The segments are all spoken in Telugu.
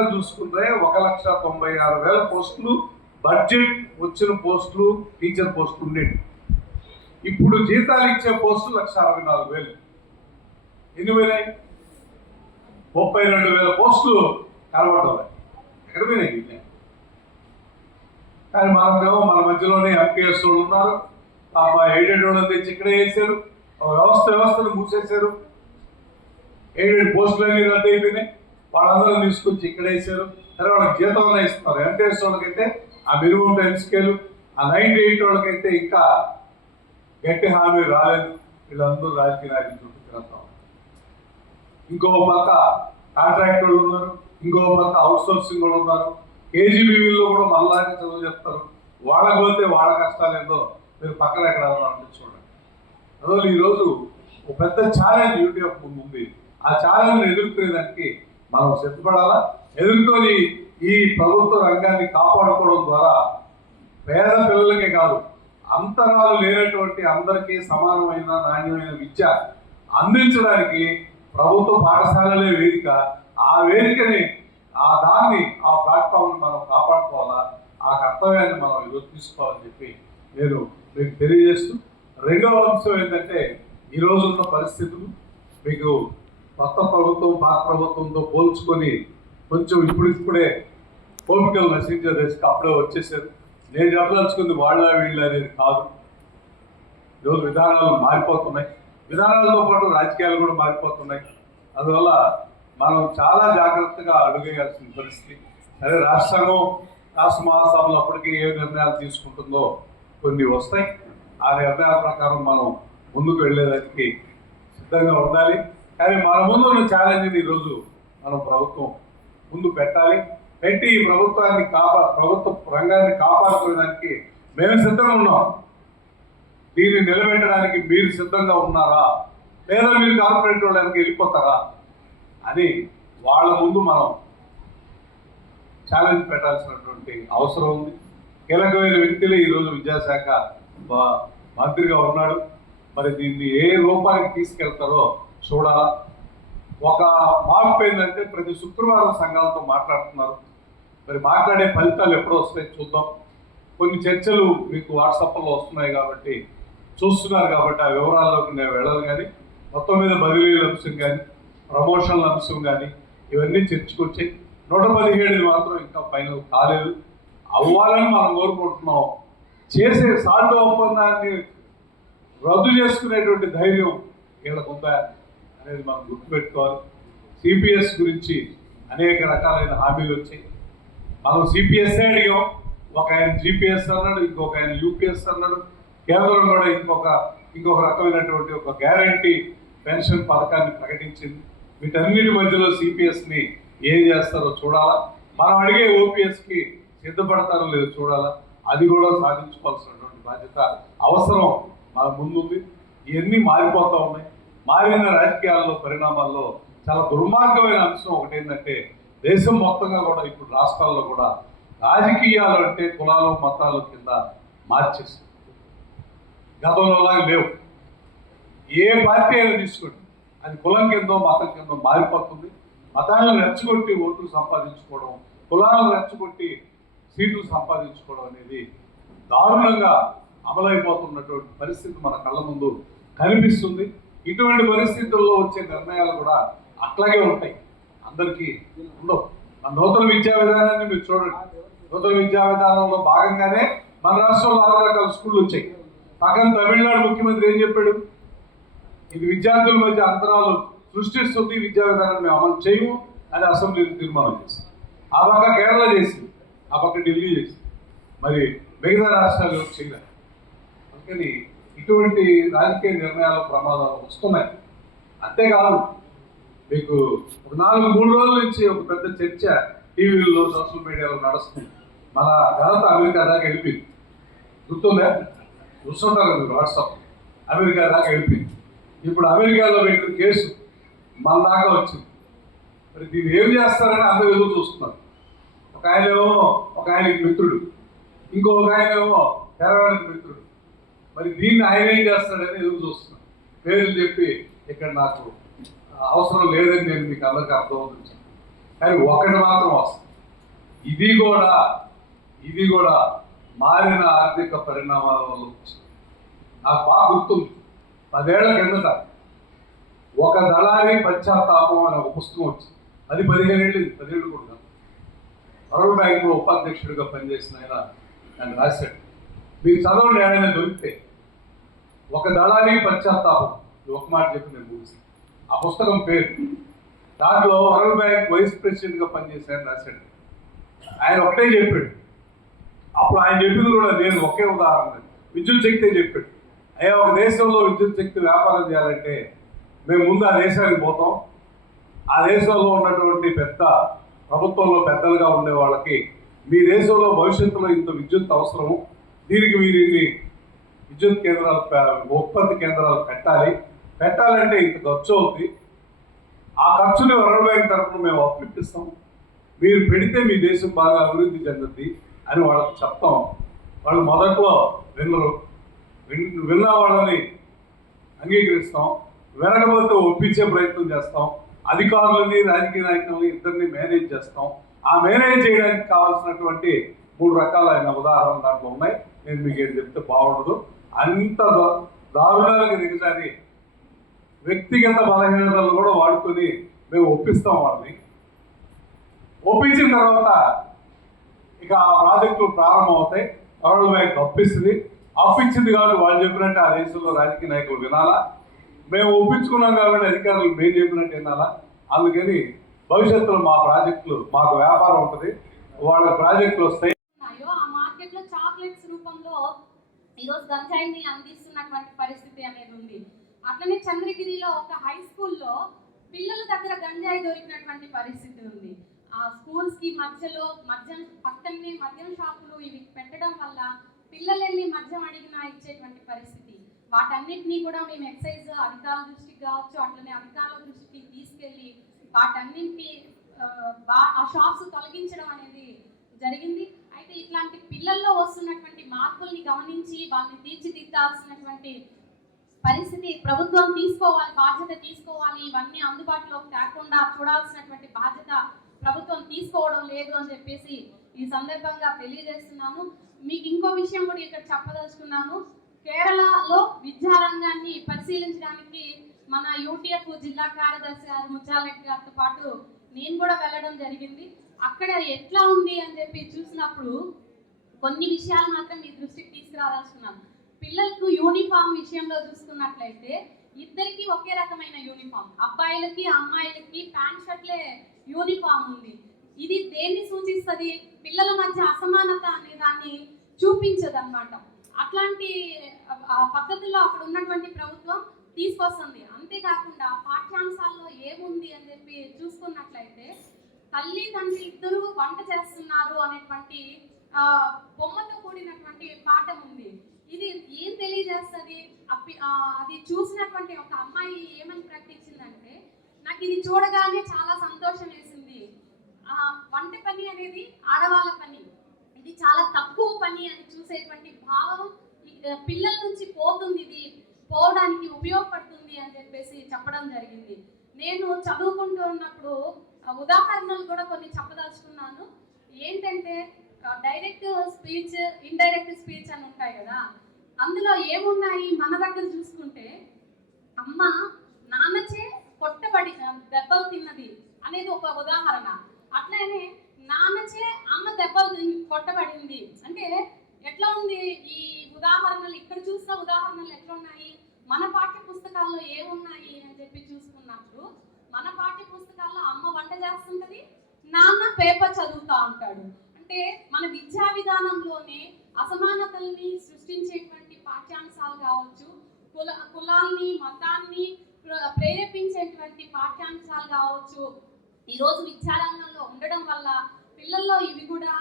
లెక్క చూసుకుంటే ఒక లక్ష తొంభై ఆరు వేల పోస్టులు బడ్జెట్ వచ్చిన పోస్టులు టీచర్ పోస్టులు ఉండేవి. ఇప్పుడు జీతాలు ఇచ్చే పోస్టులు లక్ష అరవై నాలుగు వేలు. ఎన్ని పోయినాయి? ముప్పై రెండు వేల పోస్టులు కనబడడం ఎక్కడ పోయినాయి? కానీ మనమేమో మన మధ్యలోనే ఎంపీఎస్ వాళ్ళు ఉన్నారు. పాప ఎయిడెడ్ వాళ్ళని తెచ్చి ఇక్కడే వేసారు. వ్యవస్థ వ్యవస్థను మూసేశారు. ఎయిడెడ్ పోస్టులన్నీ రద్దు అయిపోయినాయి. వాళ్ళందరూ తీసుకొచ్చి ఇక్కడ వేసారు సరే వాళ్ళకి జీతం ఇస్తున్నారు. ఎంపీఎస్ వాళ్ళకైతే ఆ మినిమం టైం స్కేల్? ఆ నైన్ ఎయిట్ వాళ్ళకైతే ఇంకా గట్టి హామీ రాలేదు. వీళ్ళందరూ రాజకీయ నాయకులు చుట్టూ తిరుగుతాం ఇంకో పక్క కాంట్రాక్ట్ వాళ్ళు ఉన్నారు. ఇంకో పక్క అవుట్ సోర్సింగ్ వాళ్ళు ఉన్నారు. కేజీబీవీలో కూడా మళ్ళాగా చదువు చెప్తారు. వాళ్ళకి పోతే వాళ్ళ కష్టాలు ఏందో మీరు పక్కన ఎక్కడ అంటే చూడండి. అందువల్ల ఈరోజు ఒక పెద్ద ఛాలెంజ్ యూట్యూబ్ ముందు ఉంది. ఆ ఛాలెంజ్ ఎదుర్కొనేదానికి మనం సిద్ధపడాలా? ఎదుర్కొని ఈ ప్రభుత్వ రంగాన్ని కాపాడుకోవడం ద్వారా పేద పిల్లలకే కాదు అంతరాలు లేనటువంటి అందరికీ సమానమైన నాణ్యమైన విద్య అందించడానికి ప్రభుత్వ పాఠశాలలే వేదిక. ఆ వేదికని ఆ దాన్ని ఆ ప్లాట్ఫామ్ని మనం కాపాడుకోవాలా? ఆ కర్తవ్యాన్ని మనం ఈరోజు తీసుకోవాలని చెప్పి నేను మీకు తెలియజేస్తూ రెండవ అంశం ఏంటంటే ఈ పరిస్థితులు మీకు కొత్త ప్రభుత్వం పాత ప్రభుత్వంతో పోల్చుకొని కొంచెం ఇప్పుడిప్పుడే ఓపికలు నశించే దశకు అప్పుడే వచ్చేసారు. నేను చెప్పదలుచుకుంది వాళ్ళ వీళ్ళ అనేది కాదు. ఈరోజు విధానాలు మారిపోతున్నాయి. విధానాలతో పాటు రాజకీయాలు కూడా మారిపోతున్నాయి. అందువల్ల మనం చాలా జాగ్రత్తగా అడుగేయాల్సిన పరిస్థితి. అదే రాష్ట్రంలో రాష్ట్ర మహాసభలు అప్పటికి ఏ నిర్ణయాలు తీసుకుంటుందో కొన్ని వస్తాయి. ఆ నిర్ణయాల ప్రకారం మనం ముందుకు వెళ్ళేదానికి సిద్ధంగా ఉండాలి. కానీ మన ముందు ఉన్న ఛాలెంజ్ని ఈరోజు మనం ప్రభుత్వం ముందు పెట్టాలి. పెట్టి ఈ ప్రభుత్వాన్ని కాపా ప్రభుత్వ రంగాన్ని కాపాడుకోవడానికి మేము సిద్ధంగా ఉన్నాం. దీన్ని నిలబెట్టడానికి మీరు సిద్ధంగా ఉన్నారా? లేదా మీరు కార్పొరేట్ వాళ్ళకి వెళ్ళిపోతారా? అని వాళ్ళ ముందు మనం ఛాలెంజ్ పెట్టాల్సినటువంటి అవసరం ఉంది. కీలకమైన వ్యక్తులే ఈరోజు విద్యాశాఖ మంత్రిగా ఉన్నాడు. మరి దీన్ని ఏ రూపానికి తీసుకెళ్తారో చూడాలా ఒక మార్పు ఏంటంటే ప్రతి శుక్రవారం సంఘాలతో మాట్లాడుతున్నారు. మరి మాట్లాడే ఫలితాలు ఎప్పుడు వస్తాయి చూద్దాం. కొన్ని చర్చలు మీకు వాట్సాప్లో వస్తున్నాయి కాబట్టి చూస్తున్నారు కాబట్టి ఆ వివరాల్లోకి నేను వెళ్ళను కానీ మొత్తం మీద బదిలీల అంశం కానీ ప్రమోషన్ల అంశం కానీ ఇవన్నీ చర్చకొచ్చాయి నూట పదిహేడుది మాత్రం ఇంకా ఫైనల్ కాలేదు. అవ్వాలని మనం కోరుకుంటున్నాం. చేసే సాల్ట్ ఒప్పందాన్ని రద్దు చేసుకునేటువంటి ధైర్యం వీళ్ళకు ఉందా? అనేది మనం గుర్తుపెట్టుకోవాలి. సిపిఎస్ గురించి అనేక రకాలైన హామీలు వచ్చాయి. మనం సిపిఎస్ఏ అడిగాం? ఒక ఆయన జిపిఎస్ అన్నాడు ఇంకొక ఆయన యూపీఎస్ అన్నాడు. కేంద్రం కూడా ఇంకొక ఇంకొక రకమైనటువంటి ఒక గ్యారంటీ పెన్షన్ పథకాన్ని ప్రకటించింది. వీటన్నిటి మధ్యలో సిపిఎస్ని ఏం చేస్తారో చూడాలా? మనం అడిగే ఓపీఎస్కి సిద్ధపడతారో లేదో చూడాలా? అది కూడా సాధించుకోవాల్సినటువంటి బాధ్యత అవసరం మన ముందుంది. ఇవన్నీ మారిపోతూ ఉన్నాయి. మారిన రాజకీయాల్లో పరిణామాల్లో చాలా దుర్మార్గమైన అంశం ఒకటి ఏంటంటే దేశం మొత్తంగా కూడా ఇప్పుడు రాష్ట్రాల్లో కూడా రాజకీయాలు అంటే కులాలు మతాలు కింద మార్చేసి గతంలోలాగా లేవు. ఏ పార్టీ అయినా తీసుకోండి. అది కులం కిందో మతం కిందో మారిపోతుంది. మతాలను రెచ్చగొట్టి ఓట్లు సంపాదించుకోవడం కులాలను రెచ్చగొట్టి సీట్లు సంపాదించుకోవడం అనేది దారుణంగా అమలైపోతున్నటువంటి పరిస్థితి మన కళ్ళ ముందు కనిపిస్తుంది. ఇటువంటి పరిస్థితుల్లో వచ్చే నిర్ణయాలు కూడా అట్లాగే ఉంటాయి. అందరికీ ఉండవు. మన నూతన విద్యా విధానాన్ని మీరు చూడండి. నూతన విద్యా విధానంలో భాగంగానే మన రాష్ట్రంలో ఆరు రకాల స్కూళ్ళు వచ్చాయి. పక్కన తమిళనాడు ముఖ్యమంత్రి ఏం చెప్పాడు? ఇది విద్యార్థుల మధ్య అంతరాలు సృష్టిస్తుంది విద్యా విధానాన్ని మేము అమలు చేయము అని అసెంబ్లీలో తీర్మానం చేసింది. ఆ పక్క కేరళ చేసింది ఆ పక్క ఢిల్లీ చేసింది. మరి మిగతా రాష్ట్రాలు ఎవరు చేయలేదు? అందుకని ఇటువంటి రాజకీయ నిర్ణయాల ప్రమాదాలు వస్తున్నాయి. అంతేకాదు మీకు ఒక నాలుగు మూడు రోజుల నుంచి ఒక పెద్ద చర్చ టీవీల్లో సోషల్ మీడియాలో నడుస్తుంది. మన ఘనత అమెరికా దాకా వెళ్ళిపోయింది. గుర్తుందా? చూస్తుంటారు మీరు వాట్సాప్. అమెరికా దాకా వెళ్ళిపోయింది. ఇప్పుడు అమెరికాలో పెట్టిన కేసు మన దాకా వచ్చింది. మరి దీన్ని ఏం చేస్తారని అందరూ ఎదురు చూస్తున్నారు. ఒక ఆయన ఏమో ఒక ఆయనకి మిత్రుడు. ఇంకొక ఆయన ఏమో తెరవానికి మిత్రుడు. మరి దీన్ని ఆయన ఏం చేస్తాడని ఎదురు చూస్తున్నాను పేర్లు చెప్పి ఇక్కడ నాకు అవసరం లేదని నేను మీకు అందరికీ అర్థమవుతుంది. కానీ ఒకటి మాత్రం వస్తుంది ఇది కూడా ఇది కూడా మారిన ఆర్థిక పరిణామాల వల్ల వచ్చింది. నాకు బాగా గుర్తుంది. పదేళ్ళ కిందట ఒక దళారి పశ్చాత్తాపం అనే ఒక పుస్తకం వచ్చింది. అది పదిహేను ఏళ్ళు పదిహేడు కూడా వరల్డ్ బ్యాంక్లో ఉపాధ్యక్షుడిగా పనిచేసిన ఆయన ఆయన రాశాడు. మీరు చదవండి ఆయన దొరికితే. ఒక దళానికి పశ్చాత్తాపం. ఇది ఒక మాట చెప్పి నేను ముగిసి ఆ పుస్తకం పేరు. దాంట్లో వరల్డ్ బ్యాంక్ వైస్ ప్రెసిడెంట్గా పనిచేశారని రాశాడు. ఆయన ఒకటే చెప్పాడు. అప్పుడు ఆయన చెప్పింది కూడా నేను ఒకే ఉదాహరణ. విద్యుత్ శక్తి చెప్పాడు. అయ్యా ఒక దేశంలో విద్యుత్ శక్తి వ్యాపారం చేయాలంటే మేము ముందు ఆ దేశానికి పోతాం. ఆ దేశంలో ఉన్నటువంటి పెద్ద ప్రభుత్వంలో పెద్దలుగా ఉండే వాళ్ళకి మీ దేశంలో భవిష్యత్తులో ఇంత విద్యుత్ అవసరము. దీనికి మీరు ఇన్ని విద్యుత్ కేంద్రాలు ఉత్పత్తి కేంద్రాలు పెట్టాలి పెట్టాలంటే ఇంత ఖర్చు అవుతుంది ఆ ఖర్చుని వరల్డ్ బ్యాంక్ తరఫున మేము అప్పిస్తాం మీరు పెడితే మీ దేశం బాగా అభివృద్ధి చెందుద్ది అని వాళ్ళకి చెప్తాం. వాళ్ళు మొదట్లో విన్నరు. విన్న వాళ్ళని అంగీకరిస్తాం. వినకపోతే ఒప్పించే ప్రయత్నం చేస్తాం. అధికారులని రాజకీయ నాయకులని ఇద్దరిని మేనేజ్ చేస్తాం. ఆ మేనేజ్ చేయడానికి కావాల్సినటువంటి మూడు రకాలైన ఉదాహరణలు దాంట్లో ఉన్నాయి. నేను మీకు ఏం చెప్తే బాగుండదు. అంత దా- దారుణాలకు దిగజారి వ్యక్తిగత బలహీనతలు కూడా వాడుకొని మేము ఒప్పిస్తాం వాళ్ళని. ఒప్పించిన తర్వాత ఇక ఆ ప్రాజెక్టులు ప్రారంభం అవుతాయి వరల్డ్ బ్యాంక్ అప్పిస్తుంది అప్పించింది కాబట్టి వాళ్ళు చెప్పినట్టు ఆ దేశంలో రాజకీయ నాయకులు వినాలా? మేము ఒప్పించుకున్నాం కాబట్టి అధికారులు మేము చెప్పినట్టు వినాలా? అందుకని భవిష్యత్తులో మా ప్రాజెక్టులు మాకు వ్యాపారం ఉంటుంది. వాళ్ళ ప్రాజెక్టులు వస్తాయి. చాక్లెట్స్ రూపంలో ఈరోజు గంజాయిని అందిస్తున్నటువంటి పరిస్థితి అనేది ఉంది. అట్లనే చంద్రగిరిలో ఒక హై స్కూల్లో పిల్లల దగ్గర గంజాయి దొరికినటువంటి పరిస్థితి ఉంది. ఆ స్కూల్స్కి మధ్యలో మద్యం పక్కనే మద్యం షాపులు ఇవి పెట్టడం వల్ల పిల్లలు వెళ్ళి మద్యం అడిగినా ఇచ్చేటువంటి పరిస్థితి. వాటన్నిటినీ కూడా మేము ఎక్సైజ్ అధికారుల దృష్టికి కావచ్చు అట్లనే అధికారుల దృష్టికి తీసుకెళ్ళి వాటన్నింటి ఆ షాప్స్ తొలగించడం అనేది జరిగింది. అయితే ఇట్లాంటి పిల్లల్లో వస్తున్నటువంటి మార్పుల్ని గమనించి వాళ్ళని తీర్చిదిద్దాల్సినటువంటి పరిస్థితి ప్రభుత్వం తీసుకోవాలి బాధ్యత తీసుకోవాలి ఇవన్నీ అందుబాటులోకి తేకుండా చూడాల్సినటువంటి బాధ్యత ప్రభుత్వం తీసుకోవడం లేదు అని చెప్పేసి ఈ సందర్భంగా తెలియజేస్తున్నాను. మీకు ఇంకో విషయం కూడా ఇక్కడ చెప్పదలుచుకున్నాను. కేరళలో విద్యారంగాన్ని పరిశీలించడానికి మన యూటీఎఫ్ జిల్లా కార్యదర్శి గారు ముచ్చాలెడ్డి గారితో పాటు నేను కూడా వెళ్ళడం జరిగింది. అక్కడ ఎట్లా ఉంది అని చెప్పి చూసినప్పుడు కొన్ని విషయాలు మాత్రం మీ దృష్టికి తీసుకురావాల్సుకున్నాను పిల్లలకు యూనిఫామ్ విషయంలో చూసుకున్నట్లయితే ఇద్దరికి ఒకే రకమైన యూనిఫామ్. అబ్బాయిలకి అమ్మాయిలకి ప్యాంట్ షర్ట్లే యూనిఫామ్ ఉంది. ఇది దేన్ని సూచిస్తుంది? పిల్లల మధ్య అసమానత అనే దాన్ని చూపించదన్నమాట. అట్లాంటి ఆ పద్ధతుల్లో అక్కడ ఉన్నటువంటి ప్రభుత్వం తీసుకొస్తుంది. అంతేకాకుండా పాఠ్యాంశాల్లో ఏముంది అని చెప్పి చూసుకున్నట్లయితే తల్లి తండ్రి ఇద్దరు వంట చేస్తున్నారు అనేటువంటి ఆ, బొమ్మతో కూడినటువంటి పాఠం ఉంది. ఇది ఏం తెలియజేస్తుంది? అప్పి- అది చూసినటువంటి ఒక అమ్మాయి ఏమని ప్రకటించిందంటే నాకు ఇది చూడగానే చాలా సంతోషం వేసింది. ఆ, వంట పని అనేది ఆడవాళ్ళ పని. ఇది చాలా తక్కువ పని అని చూసేటువంటి భావం పిల్లల నుంచి పోతుంది ఇది. పోవడానికి ఉపయోగపడుతుంది అని చెప్పేసి చెప్పడం జరిగింది. నేను చదువుకుంటూ ఉన్నప్పుడు ఉదాహరణలు కూడా కొన్ని చెప్పదలుచుకున్నాను. ఏంటంటే డైరెక్ట్ స్పీచ్ ఇండైరెక్ట్ స్పీచ్ అని ఉంటాయి కదా అందులో ఏమున్నాయి మన దగ్గర చూసుకుంటే అమ్మ నాన్నచే కొట్టబడి దెబ్బలు తిన్నది అనేది ఒక ఉదాహరణ. అట్లనే నాన్నచే అమ్మ దెబ్బలు కొట్టబడింది. అంటే ఎట్లా ఉంది ఈ ఉదాహరణలు? ఇక్కడ చూసిన ఉదాహరణలు ఎట్లా ఉన్నాయి మన పాఠ్య పుస్తకాల్లో ఏమున్నాయి అని చెప్పి చూసుకున్నప్పుడు మన పాఠ్య పుస్తకాల్లో అమ్మ వంట చేస్తుంటది నాన్న పేపర్ చదువుతా ఉంటాడు. అంటే మన విద్యా విధానంలోనే అసమానతల్ని సృష్టించేటువంటి పాఠ్యాంశాలు కావచ్చు కుల కులాల్ని మతాన్ని ప్ర- ప్రేరేపించేటువంటి పాఠ్యాంశాలు కావచ్చు ఈరోజు విద్యారంగంలో ఉండడం వల్ల పిల్లల్లో ఇవి కూడా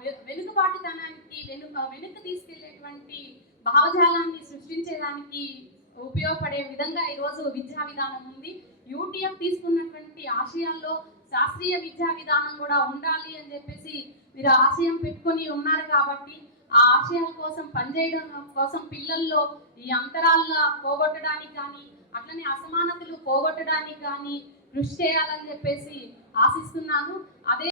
వె- వెనుకబాటుతనానికి వెనుక వెనుక తీసుకెళ్ళేటువంటి భావజాలాన్ని సృష్టించేదానికి ఉపయోగపడే విధంగా ఈరోజు విద్యా విధానం ఉంది. యూటీఎఫ్ తీసుకున్నటువంటి ఆశయాల్లో శాస్త్రీయ విద్యా విధానం కూడా ఉండాలి అని చెప్పేసి మీరు ఆశయం పెట్టుకొని ఉన్నారు కాబట్టి ఆ ఆశయాల కోసం పనిచేయడం కోసం పిల్లల్లో ఈ అంతరాల పోగొట్టడానికి కానీ అట్లనే అసమానతలు పోగొట్టడానికి కానీ కృషి చేయాలని చెప్పేసి ఆశిస్తున్నాను. అదే